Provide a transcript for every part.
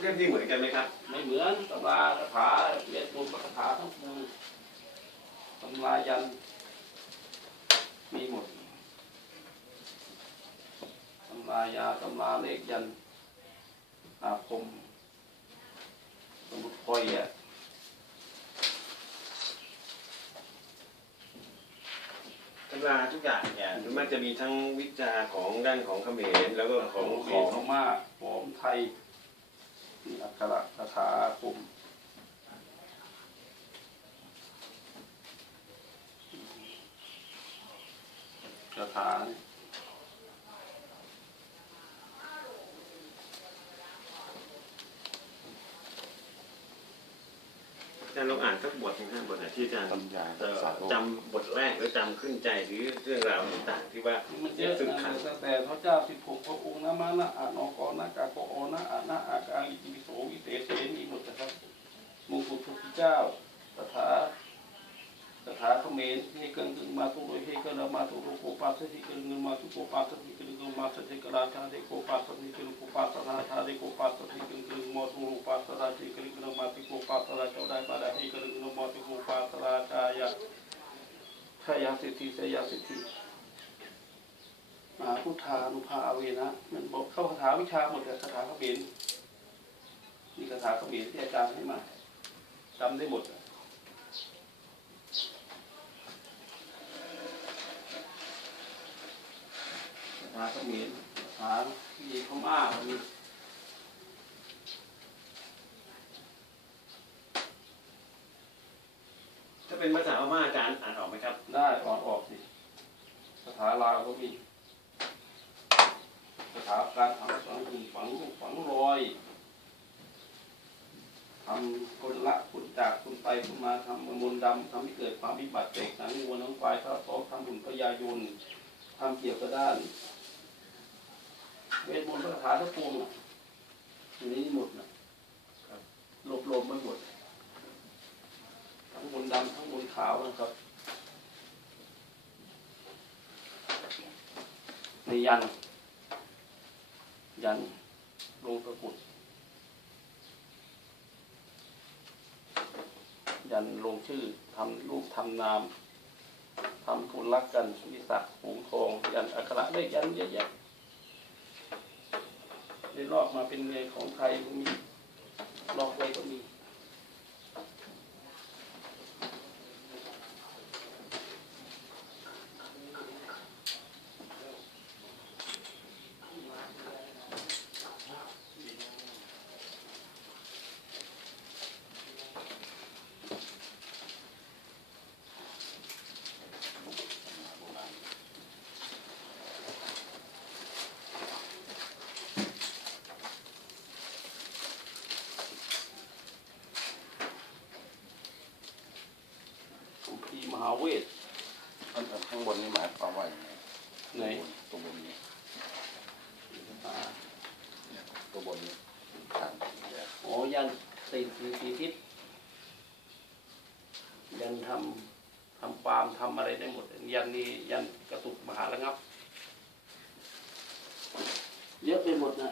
เล่มนี้เหมือนกันไหมครับ ไม่เหมือนตำราคาถาเรียนตัวคาถาทั้งปวงตำรายันมีหมดตำรายาตำราเลขยันอาคมสมุดคอยอะตำราทุกอย่างเนี่ยมันจะมีทั้งวิจาของด้านของเขมรแล้วก็ขขอองงขขอองงมาของไทย นี่อักขระคาถาอาคมคาถาเนี่ยอาจารย์ลองอ่านสักบทหนึงนะบทไหนที่อาจารย์ปัญญาเอ่อสาวกจำบทแรกหรือจำขึ้นใจหรือเรื่องราวต่างๆที่ว่ามันเยอะซึ่งนะขันตั้งแต่พระเจ้าสิบหกพระองค์นะมานะอะนอกอนะกาโกโอนะอะนะอากาลิจิ เจ้าสถาสถาเขมรเฮกังกึงมาตุโรเฮกังมาตุโรโกปัสสติกึงมาตุโกปัสสติกึงมาสติกราชาเดโกปัสสติกึงโกปัสสราชาเดโกปัสสติกึงกึงมอตุโรปัสสราชิกึงกึงมาติโกปัสสราชาได้มาได้เฮกังกึงมาติโกปัสสราชายะชายาสิทธิสยาสิทธิมาพุทธานุภาเวนะมันบอกเข้าคาถาวิชาหมดเลยคาถาเขมรนี่คาถาเขมรที่อาจารย์ให้มา จำได้หมดอะคาถาเขมรคาถาที่พม่าก็มีถ้าเป็นภาษาพม่าอาจารย์อ่านออกไหมครับ ได้อ่อนออกสิคาถาลาวก็มีคาถาการทำฝังฝังฝังรอย ทำคนละคนจากคนไปคนมาทำมนต์ดำทำให้เกิดความวิบัติเสกหนังวัวหนังควายข้าวสองทำหุ่นพญายนทำเกี่ยวกับด้านเวทมนต์พระคาถาทั้งปวงอยู่ในนี้หมดนะครับรวบรวมไว้หมดทั้งมนต์ดำทั้งมนต์ขาวนะครับในยัน ยันลงตะกุด ยันลงชื่อทำรูปทำนามทำคนรักกันวิสักหงทอง ยันอัคระเลขยันเยอะแยะได้ลอกมาเป็นเงยของไทยก็มีลอกไว้ก็มี วทอันอันข้างบนนี่หมายความว่าอย่างไรไหนตัวบนนี้อ่าเนี่ยตัวบนนี้ทางเนี่ยโอ้ยันสี่สี่สี่ทิศยันทำทำปาล์มทำอะไรได้หมด ยันนี่ยันกระตุกมหาระงับ เยอะไปหมดนะ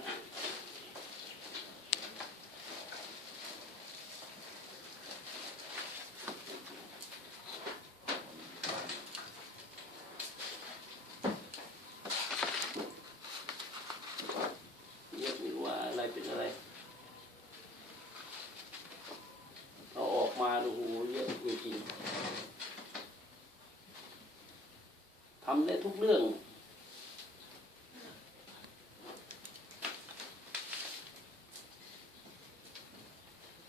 เยอะไม่รู้ว่าอะไรเป็นอะไร เอาออกมาดูโอ้โหเยอะจริงๆทำได้ทุก เรื่อง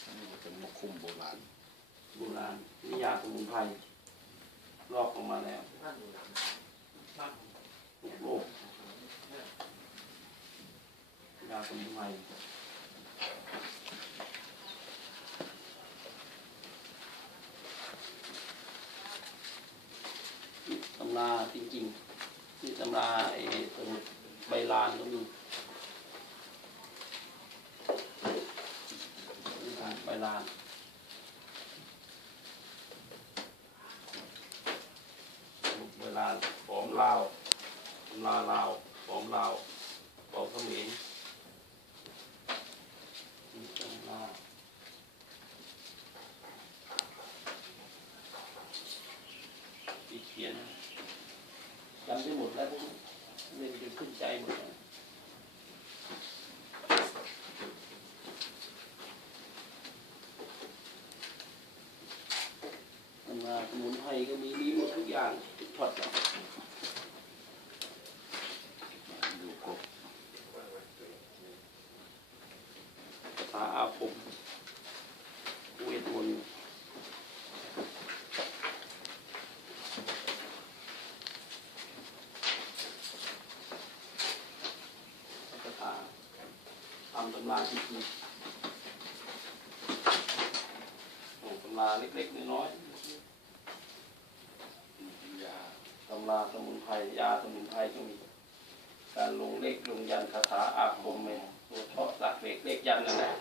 อันนี้เป็นมะคุมโบราณ โบราณนิยาสมุนไพรลอกออกมาแล้วทุกโลกยาสมุนไพรนี่ตำราจริงๆ นี่ตำราไอ้สมุดใบลานก็มีนี่ทางใบลานเวลาหอมลาวลาลาวหอมลาวหอมเขมร มุนไพรก็มีมีหมดทุกอย่างทุกช็อตอะ ดูครบ คาถาอาคมเวทมนต์คาถาทำตำราที่คือโอ้ตำราเล็กๆน้อยๆยาตำราสมุนไพรยาสมุนไพรก็มี การลงเลขลงยันคาถาอาคมไหมตัวเทาะสักเลขเลขยันนั่นแหละ